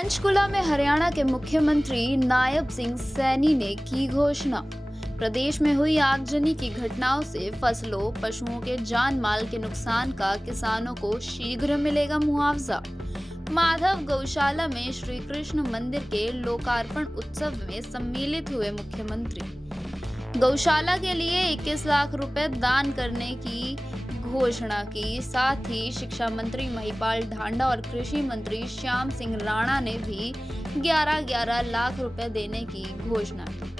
पंचकुला में हरियाणा के मुख्यमंत्री नायब सिंह सैनी ने की घोषणा। प्रदेश में हुई आगजनी की घटनाओं से फसलों, पशुओं के जान माल के नुकसान का किसानों को शीघ्र मिलेगा मुआवजा। माधव गौशाला में श्री कृष्ण मंदिर के लोकार्पण उत्सव में सम्मिलित हुए मुख्यमंत्री। गौशाला के लिए 21 लाख रुपए दान करने की घोषणा की। साथ ही शिक्षा मंत्री महिपाल ढांडा और कृषि मंत्री श्याम सिंह राणा ने भी 11-11 लाख रुपए देने की घोषणा की।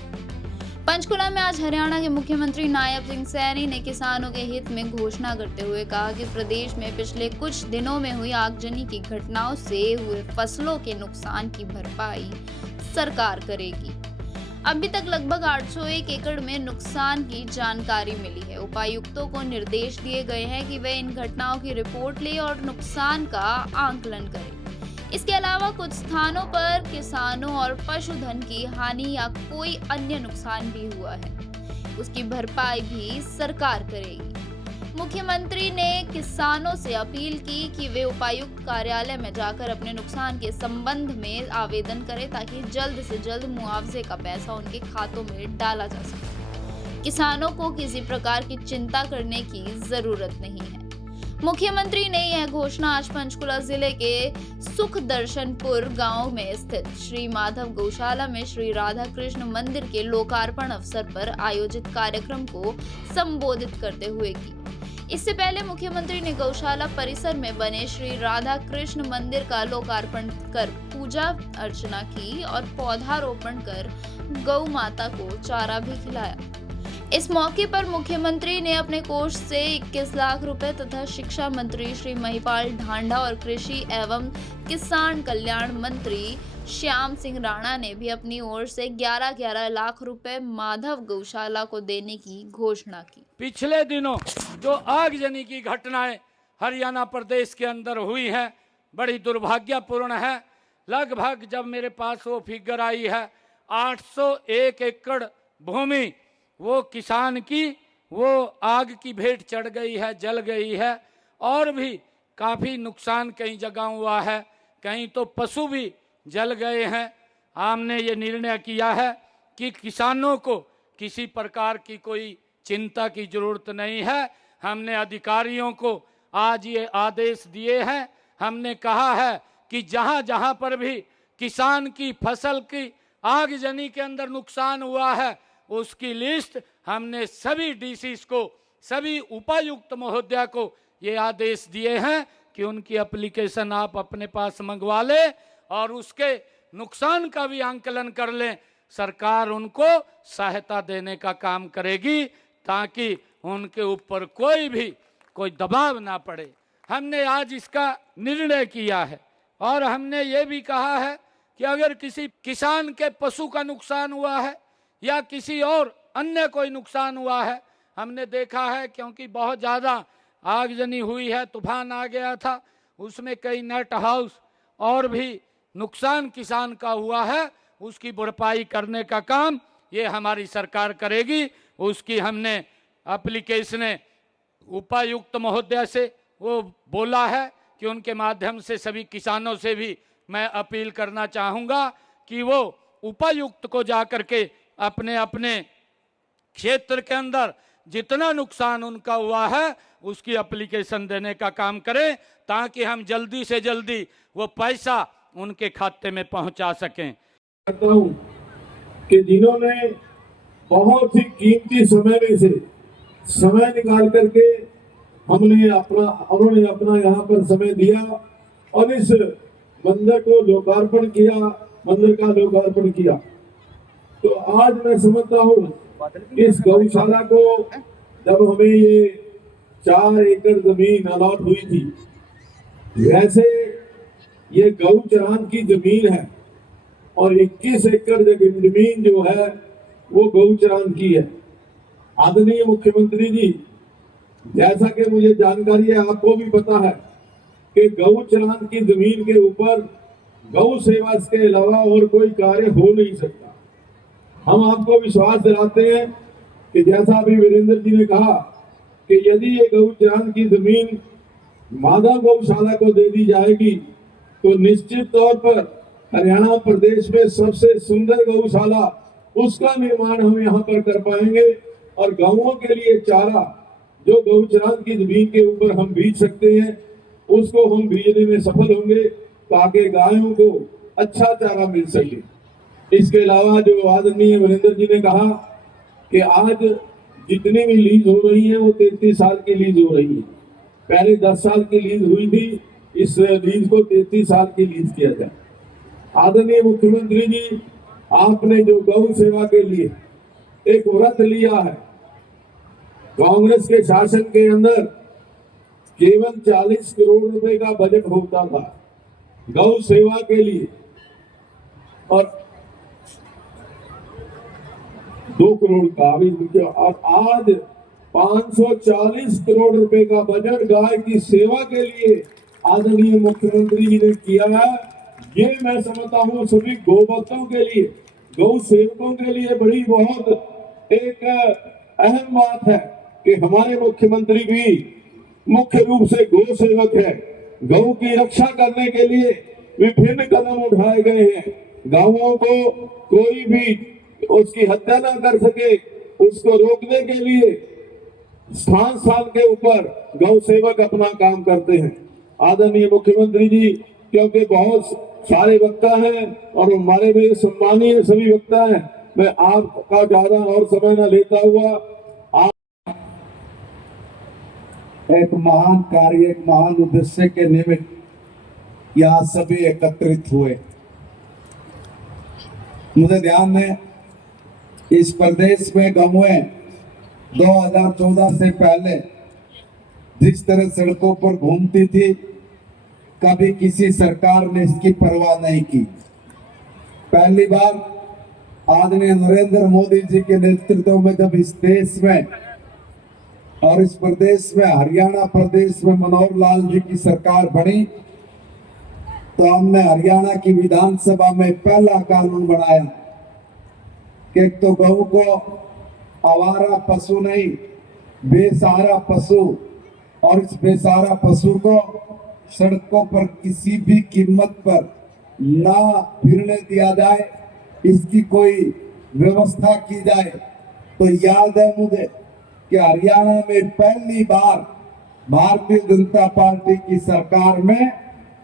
पंचकुला में आज हरियाणा के मुख्यमंत्री नायब सिंह सैनी ने किसानों के हित में घोषणा करते हुए कहा कि प्रदेश में पिछले कुछ दिनों में हुई आगजनी की घटनाओं से हुए फसलों के नुकसान की भरपाई सरकार करेगी। अभी तक लगभग 801 एकड़ में नुकसान की जानकारी मिली है। उपायुक्तों को निर्देश दिए गए हैं कि वे इन घटनाओं की रिपोर्ट लें और नुकसान का आंकलन करें। इसके अलावा कुछ स्थानों पर किसानों और पशुधन की हानि या कोई अन्य नुकसान भी हुआ है, उसकी भरपाई भी सरकार करेगी। मुख्यमंत्री ने किसानों से अपील की कि वे उपायुक्त कार्यालय में जाकर अपने नुकसान के संबंध में आवेदन करें ताकि जल्द से जल्द मुआवजे का पैसा उनके खातों में डाला जा सके। किसानों को किसी प्रकार की चिंता करने की जरूरत नहीं है। मुख्यमंत्री ने यह घोषणा आज पंचकुला जिले के सुखदर्शनपुर गांव में स्थित श्री माधव गौशाला में श्री राधा कृष्ण मंदिर के लोकार्पण अवसर पर आयोजित कार्यक्रम को संबोधित करते हुए की। इससे पहले मुख्यमंत्री ने गौशाला परिसर में बने श्री राधा कृष्ण मंदिर का लोकार्पण कर पूजा अर्चना की और पौधारोपण कर गौ माता को चारा भी खिलाया। इस मौके पर मुख्यमंत्री ने अपने कोष से 21 लाख रुपए तथा शिक्षा मंत्री श्री महिपाल ढांडा और कृषि एवं किसान कल्याण मंत्री श्याम सिंह राणा ने भी अपनी ओर से 11-11 लाख रुपए माधव गौशाला को देने की घोषणा की। पिछले दिनों जो आगजनी की घटनाएं हरियाणा प्रदेश के अंदर हुई हैं, बड़ी दुर्भाग्यपूर्ण है। लगभग जब मेरे पास वो फिगर आई है 801 एकड़ भूमि वो किसान की वो आग की भेंट चढ़ गई है, जल गई है। और भी काफ़ी नुकसान कई जगह हुआ है, कहीं तो पशु भी जल गए हैं। हमने ये निर्णय किया है कि किसानों को किसी प्रकार की कोई चिंता की जरूरत नहीं है। हमने अधिकारियों को आज ये आदेश दिए हैं। हमने कहा है कि जहाँ जहाँ पर भी किसान की फसल की आगजनी के अंदर नुकसान हुआ है उसकी लिस्ट हमने सभी डीसीज को, सभी उपायुक्त महोदया को ये आदेश दिए हैं कि उनकी एप्लीकेशन आप अपने पास मंगवा लें और उसके नुकसान का भी आंकलन कर लें। सरकार उनको सहायता देने का काम करेगी ताकि उनके ऊपर कोई दबाव ना पड़े। हमने आज इसका निर्णय किया है और हमने ये भी कहा है कि अगर किसी किसान के पशु का नुकसान हुआ है या किसी और अन्य कोई नुकसान हुआ है, हमने देखा है क्योंकि बहुत ज़्यादा आगजनी हुई है, तूफान आ गया था, उसमें कई नेट हाउस और भी नुकसान किसान का हुआ है, उसकी भरपाई करने का काम ये हमारी सरकार करेगी। उसकी हमने एप्लीकेशन उपायुक्त महोदय से वो बोला है कि उनके माध्यम से सभी किसानों से भी मैं अपील करना चाहूँगा कि वो उपायुक्त को जाकर के अपने अपने क्षेत्र के अंदर जितना नुकसान उनका हुआ है उसकी एप्लीकेशन देने का काम करें ताकि हम जल्दी से जल्दी वो पैसा उनके खाते में पहुंचा सकें। करता हूं कि जिन्होंने बहुत ही कीमती समय में से समय निकाल करके उन्होंने अपना यहाँ पर समय दिया और इस मंदिर को लोकार्पण किया, मंदिर का लोकार्पण किया। तो आज मैं समझता हूँ इस गौशाला को जब हमें ये 4 एकड़ जमीन अलॉट हुई थी, वैसे ये गौ चरान की जमीन है और 21 एकड़ जमीन जो है वो गौ चरान की है। आदरणीय मुख्यमंत्री जी, जैसा कि मुझे जानकारी है, आपको भी पता है कि गौ चरान की जमीन के ऊपर गौ सेवा के अलावा और कोई कार्य हो नहीं सकता। हम आपको विश्वास दिलाते हैं कि जैसा अभी वीरेंद्र जी ने कहा कि यदि ये गौ चरान की जमीन माधव गौशाला को दे दी जाएगी तो निश्चित तौर पर हरियाणा प्रदेश में सबसे सुंदर गौशाला, उसका निर्माण हम यहाँ पर कर पाएंगे। और गांवों के लिए चारा, जो गौचरान की जमीन के ऊपर हम बीज सकते हैं, उसको हम बीजने में सफल होंगे ताकि गायों को अच्छा चारा मिल सके। इसके अलावा जो आदरणीय वीरेंद्र जी ने कहा कि आज जितनी भी लीज हो रही है वो 33 साल की लीज हो रही है। पहले 10 साल की लीज हुई थी, इस लीज को 33 साल की लीज किया जाए। आदरणीय मुख्यमंत्री जी, आपने जो गौ सेवा के लिए एक व्रत लिया है, कांग्रेस के शासन के अंदर केवल 40 करोड़ रुपए का बजट होता था गौ सेवा के लिए, और 2 करोड़ का अभी, और आज 540 करोड़ रुपए का बजट गाय की सेवा के लिए आदरणीय मुख्यमंत्री जी ने किया है। ये मैं समझता हूँ सभी गौभक्तों के लिए, गौ सेवकों के लिए बड़ी बहुत एक अहम बात है कि हमारे मुख्यमंत्री भी मुख्य रूप से गौ सेवक है। गौ की रक्षा करने के लिए विभिन्न कदम उठाए गए हैं। गांवों को कोई भी उसकी हत्या न कर सके, उसको रोकने के लिए स्थान स्थान के ऊपर गौ सेवक अपना काम करते हैं। आदरणीय मुख्यमंत्री जी, क्योंकि बहुत सारे वक्ता हैं और हमारे भी सम्मानीय सभी वक्ता हैं, मैं आपका ज्यादा और समय न लेता हुआ एक महान कार्य, एक महान उद्देश्य के निमित्त यहाँ सभी एकत्रित हुए। मुझे ध्यान है, इस प्रदेश में गौएं 2014 से पहले जिस तरह सड़कों पर घूमती थी, कभी किसी सरकार ने इसकी परवाह नहीं की। पहली बार आदरणीय नरेंद्र मोदी जी के नेतृत्व में जब इस देश में और इस प्रदेश में, हरियाणा प्रदेश में मनोहर लाल जी की सरकार बनी, तो हमने हरियाणा की विधानसभा में पहला कानून बनाया कि एक तो गऊ को आवारा पशु नहीं, बेसहारा पशु, और इस बेसहारा पशु को सड़कों पर किसी भी कीमत पर ना फिरने दिया जाए, इसकी कोई व्यवस्था की जाए। तो याद है मुझे कि हरियाणा में पहली बार भारतीय जनता पार्टी की सरकार में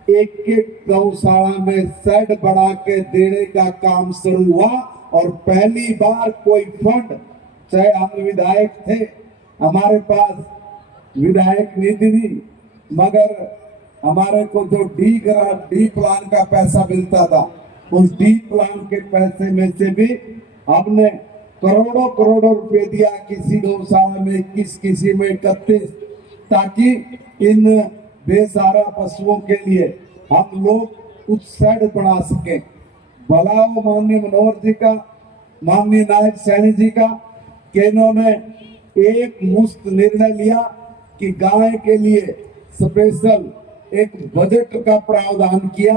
एक एक गौशाला में शेड बना के देने का काम शुरू हुआ, और पहली बार कोई फंड, चाहे हम विधायक थे, हमारे पास विधायक निधि नहीं, मगर हमारे को जो डी प्लान का पैसा मिलता था, उस डी प्लान के पैसे में से भी हमने करोड़ों करोड़ों रुपए दिया किसी गौशाला में 21, किसी में 31, ताकि इन बेसहारा पशुओं के लिए हम लोग कुछ शेड बना सके। भला वो माननीय मनोहर जी का, माननीय नायब सैनी जी का, कि इन्होंने एक मुश्त निर्णय लिया कि गाय के लिए स्पेशल एक बजट का प्रावधान किया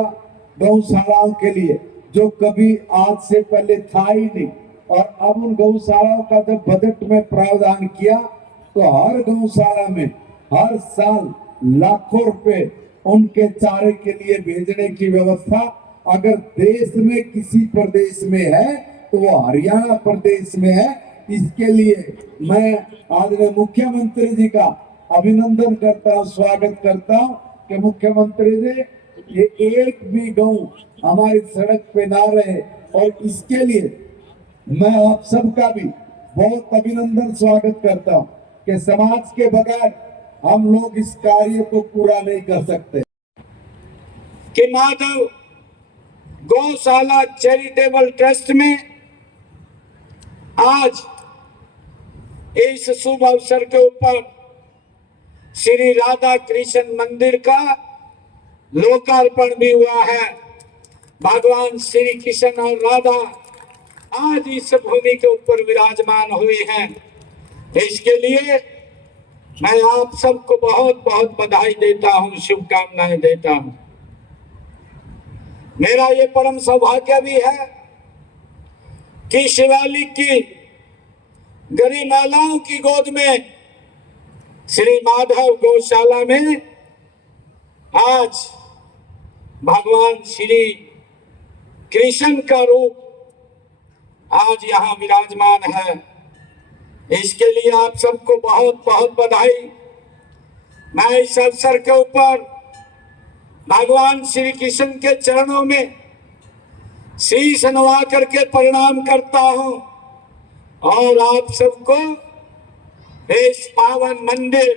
गौशालाओं के लिए, जो कभी आज से पहले था ही नहीं। और अब उन गौशालाओं का जब बजट में प्रावधान किया, तो हर गौशाला में हर साल लाखों रुपए उनके चारे के लिए भेजने की व्यवस्था अगर देश में किसी प्रदेश में है तो वो हरियाणा प्रदेश में है। इसके लिए मैं आदरणीय मुख्यमंत्री जी का अभिनंदन करता हूँ, स्वागत करता हूँ कि मुख्यमंत्री जी, ये एक भी गौ हमारी सड़क पे ना रहे, और इसके लिए मैं आप सबका भी बहुत अभिनंदन स्वागत करता हूँ कि समाज के बगैर हम लोग इस कार्य को पूरा नहीं कर सकते। कि माधव गौशाला चैरिटेबल ट्रस्ट में आज इस शुभ अवसर के ऊपर श्री राधा कृष्ण मंदिर का लोकार्पण भी हुआ है। भगवान श्री कृष्ण और राधा आज इस भूमि के ऊपर विराजमान हुए हैं। इसके लिए मैं आप सबको बहुत बहुत बधाई देता हूं, शुभकामनाएं देता हूं। मेरा ये परम सौभाग्य भी है कि शिवालिक की गरिमालाओं की गोद में श्री माधव गौशाला में आज भगवान श्री कृष्ण का रूप आज यहाँ विराजमान है। इसके लिए आप सबको बहुत बहुत बधाई। मैं इस अवसर के ऊपर भगवान श्री कृष्ण के चरणों में शीश नवा करके प्रणाम करता हूं और आप सबको इस पावन मंदिर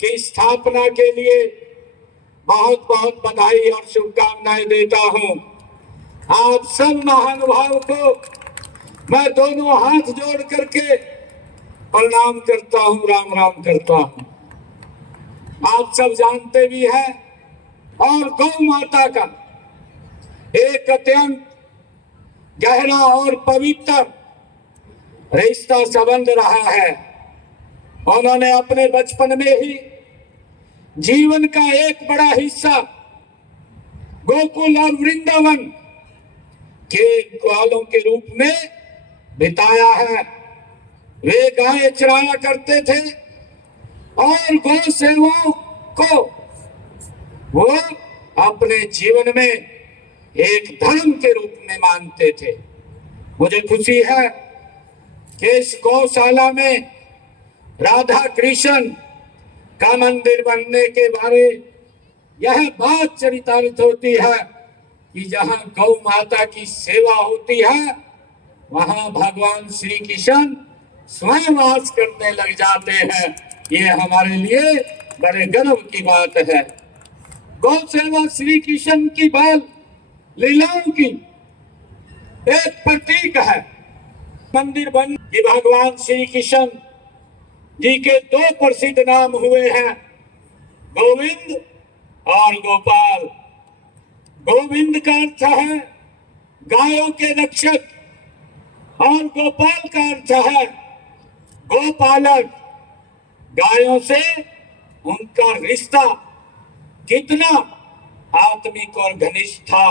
की स्थापना के लिए बहुत बहुत बधाई और शुभकामनाएं देता हूं। आप सब महानुभाव को मैं दोनों हाथ जोड़ करके प्रणाम करता हूं, राम राम करता हूं। आप सब जानते भी हैं और गौ माता का एक अत्यंत गहरा और पवित्र रिश्ता संबंध रहा है। उन्होंने अपने बचपन में ही जीवन का एक बड़ा हिस्सा गोकुल और वृंदावन के ग्वालों के रूप में बिताया है। वे गाय चराया करते थे और गौ सेवाओं को वो अपने जीवन में एक धर्म के रूप में मानते थे। मुझे खुशी है कि इस गौशाला में राधा कृष्ण का मंदिर बनने के बारे यह बात चरितार्थ होती है कि जहां गौ माता की सेवा होती है वहां भगवान श्री कृष्ण स्वयं वास करने लग जाते हैं। ये हमारे लिए बड़े गर्व की बात है। गौ सेवा श्री कृष्ण की बाल लीलाओं की एक प्रतीक है। मंदिर बन कि भगवान श्री कृष्ण जी के दो प्रसिद्ध नाम हुए हैं, गोविंद और गोपाल। गोविंद का अर्थ है गायों के रक्षक और गोपाल का अर्थ है गोपालक। गायों से उनका रिश्ता कितना आत्मिक और घनिष्ठ था,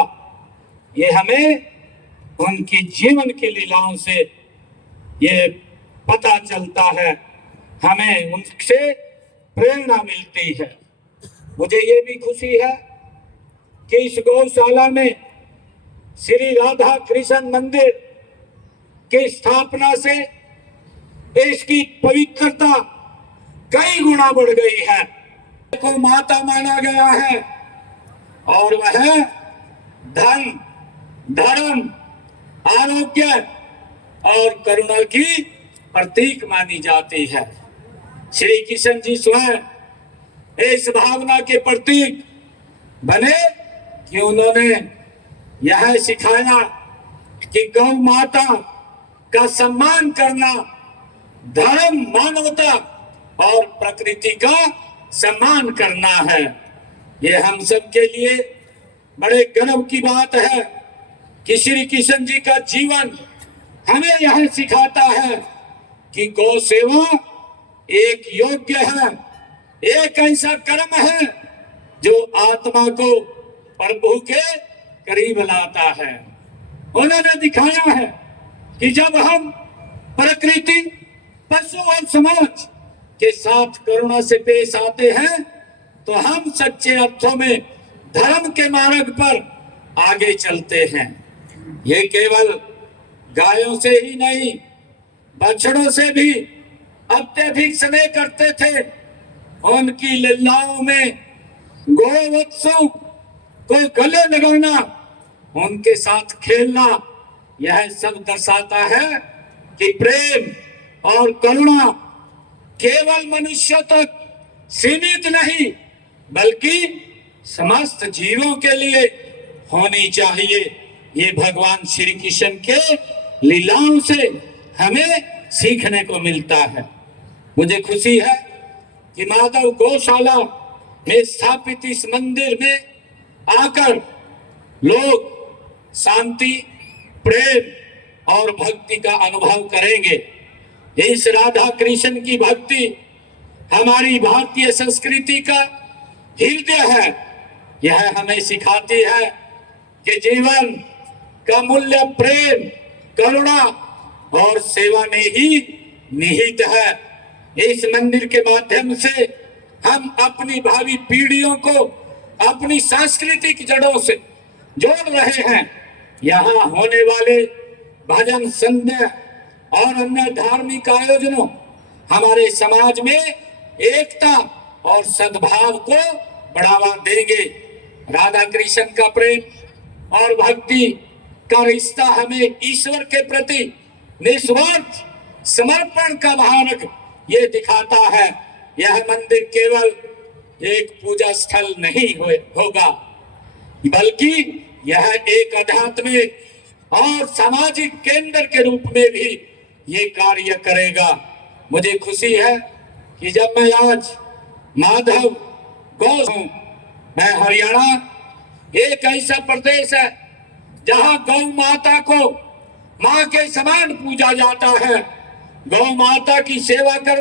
ये हमें उनकी जीवन की लीलाओं से ये पता चलता है, हमें उनसे प्रेरणा मिलती है। मुझे ये भी खुशी है कि इस गौशाला में श्री राधा कृष्ण मंदिर की स्थापना से इसकी पवित्रता कई गुना बढ़ गई है। को माता माना गया है और वह धन, धर्म, आरोग्य और करुणा की प्रतीक मानी जाती है। श्री कृष्ण जी स्वयं इस भावना के प्रतीक बने कि उन्होंने यह सिखाया कि गौ माता का सम्मान करना धर्म, मानवता और प्रकृति का सम्मान करना है। ये हम सब के लिए बड़े गर्व की बात है कि श्री कृष्ण जी का जीवन हमें यह सिखाता है कि गौ सेवा एक योग्य है, एक ऐसा कर्म है जो आत्मा को प्रभु के करीब लाता है। उन्होंने दिखाया है कि जब हम प्रकृति, पशु और समाज के साथ करुणा से पेश आते हैं तो हम सच्चे अर्थों में धर्म के मार्ग पर आगे चलते हैं। ये केवल गायों से ही नहीं, बछड़ों से भी अत्यधिक स्नेह करते थे। उनकी लीलाओं में गोवत्सों को गले लगाना, उनके साथ खेलना, यह सब दर्शाता है कि प्रेम और करुणा केवल मनुष्य तक सीमित नहीं बल्कि समस्त जीवों के लिए होनी चाहिए। ये भगवान श्री कृष्ण के लीलाओं से हमें सीखने को मिलता है। मुझे खुशी है कि माधव गौशाला में स्थापित इस मंदिर में आकर लोग शांति, प्रेम और भक्ति का अनुभव करेंगे। इस राधा कृष्ण की भक्ति हमारी भारतीय संस्कृति का हृदय है। यह हमें सिखाती है कि जीवन का मूल्य प्रेम, करुणा और सेवा में ही निहित है। इस मंदिर के माध्यम से हम अपनी भावी पीढ़ियों को अपनी सांस्कृतिक जड़ों से जोड़ रहे हैं यहाँ होने वाले भजन संध्या और अन्य धार्मिक आयोजनों हमारे समाज में एकता और सद्भाव को बढ़ावा देंगे। राधा कृष्ण का प्रेम और भक्ति का रिश्ता हमें ईश्वर के प्रति निस्वार्थ समर्पण का भावना ये दिखाता है। यह मंदिर केवल एक पूजा स्थल नहीं होगा, बल्कि यह एक आध्यात्मिक और सामाजिक केंद्र के रूप में भी ये कार्य करेगा। मुझे खुशी है कि जब मैं आज माधव गौ हूं, मैं हरियाणा एक ऐसा प्रदेश है जहां गौ माता को मां के समान पूजा जाता है। गौ माता की सेवा कर